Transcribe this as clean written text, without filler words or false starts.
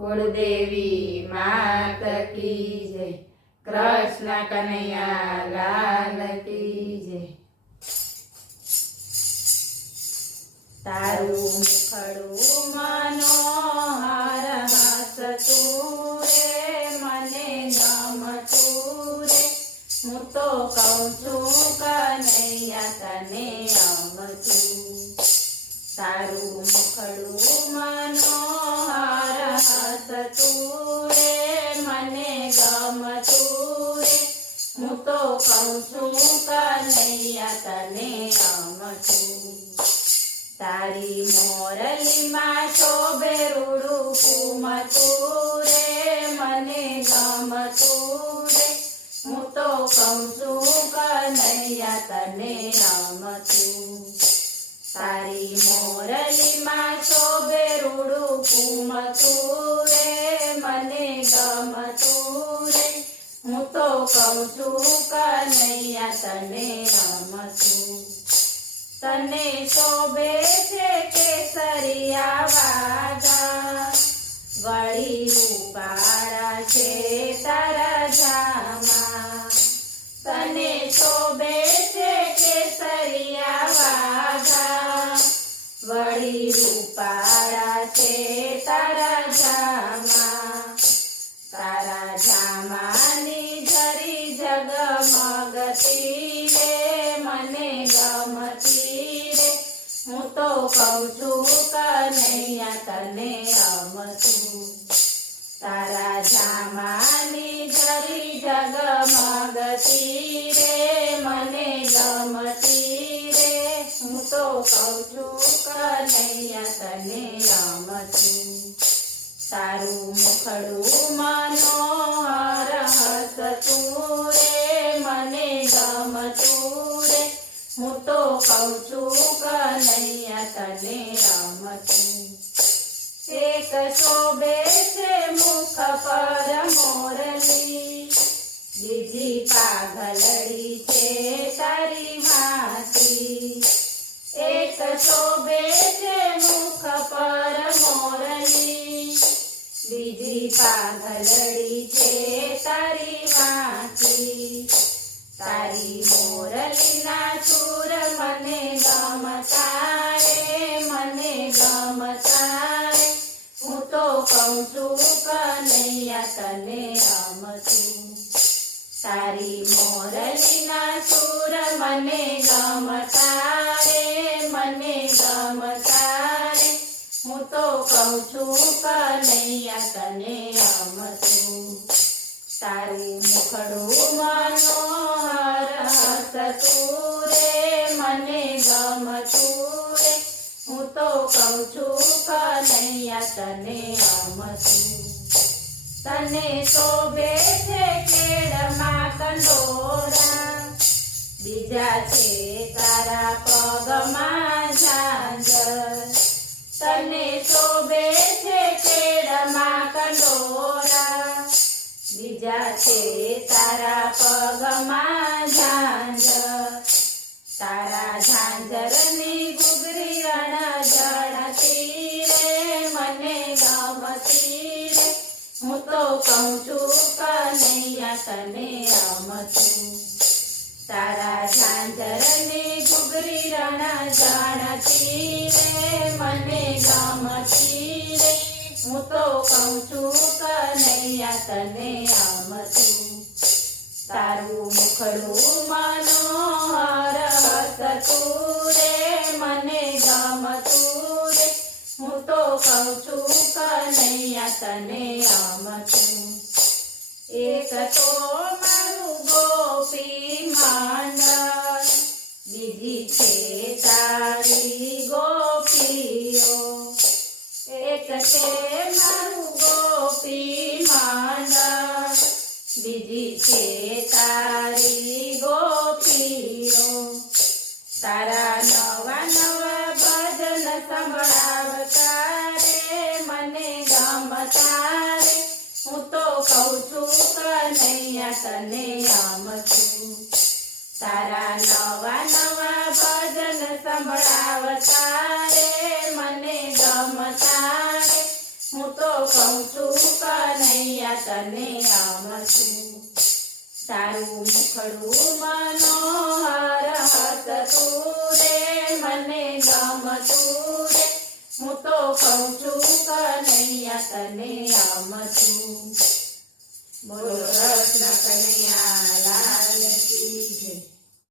कुलदेवी मात की जय। कृष्ण कन्हैया लाल की जय। तारू मुखड़ू मनोहर हसतू रे मने गमतू रे। हूँ तो कहूँ छूं कन्हैया तने अमचू। तारू मुखड़ू मनोहर हसतू रे मने गमतू रे। हूँ तो कहूँ छूं कन्हैया तने अमचू। तारी मोरली मां शोभे रूड़ू घूमतू रे मने गमतू रे। हूँ तो कहूँ छूं कन्हैया तने रमतू। तारी मोरली मां शोभे रूड़ू घूमतू रे मने गमतू रे। हूँ तो कहूँ छूं कन्हैया तने रमतू। तने शोभे छे केसरिया वागा वળી રૂપાળા છે તારા જામા। તને શોભે છે કેસરિયા વાઘા વળી રૂપાળા છે તારા જામા। તારા જામાની જરી જગમગતી રે મને ગમતી રે। હું તો કહું છું કનૈયા તને અમતું। તારા જામાની જરી જગમગતી રે મને ગમતી રે। હું તો કહું છું કનૈયા તને અમતું। તારું મુખડું મનોહર હસતું રે મને ગમતું રે। હું તો કહું છું કનૈયા તને રમતું। એક શોભે છે મુખ પર મોરલી બીજી પાઘલડી છે તારી વાતી। એક શોભે છે મુખ પર મોરલી બીજી પાઘલડી છે તારી વાતી। તારી મોરલીના સુર મને ગમતા રે મને ગમતા રે। હું તો કહું છું કનૈયા તને રમતું। તારી મોરલીના સુર મને ગમતા રે મને ગમતા રે। હું તો કહું છું કનૈયા તને રમતું। તારું મુખડું મનોહર હસતું રે મને ગમતું રે। હું તો કહું છું કનૈયા તને રમતું। તને શોભે છે કેળમાં કંડોરા બીજા છે તારા પગમાં ઝાંઝર। તને શોભે છે કેળમાં કંડોરા બીજા છે તારા પગમાં ઝાંઝર। તારા ઝાંઝરની ઘૂઘરી રણઝણતી રે મને ગમતી રે। હું તો કહું છું કનૈયા તને રમતું। તારા ઝાંઝરની ઘૂઘરી રણઝણતી રે મને ગમતી રે। હું તો કહું છું કનૈયા તને રમતું। તારું મુખડું મનોહર હસતું રે મને ગમતું રે। હું તો કહું છું કનૈયા તને રમતું। એક તો મારું ગોપી મંડળ બીજી છે તારી ગોપીઓ। એક છે મારું ગોપી મંડળ બીજી છે તારી ગોપીઓ। તારા નવા નવા ભજન સંભળાવતા રે મને ગમતા રે। હું તો કહું છું કનૈયા તને રમતું। તારા નવા નવા ભજન સંભળાવતા રે મને ગમતા રે। હું તો કહું છું કનૈયા તને આમ છું તારું મુખડું મનોહર હસતું રે મને ગમતું રે હું તો કહું છું કનૈયા તને આમ છું બોલો કૃષ્ણ કનૈયા લાલ કી જય.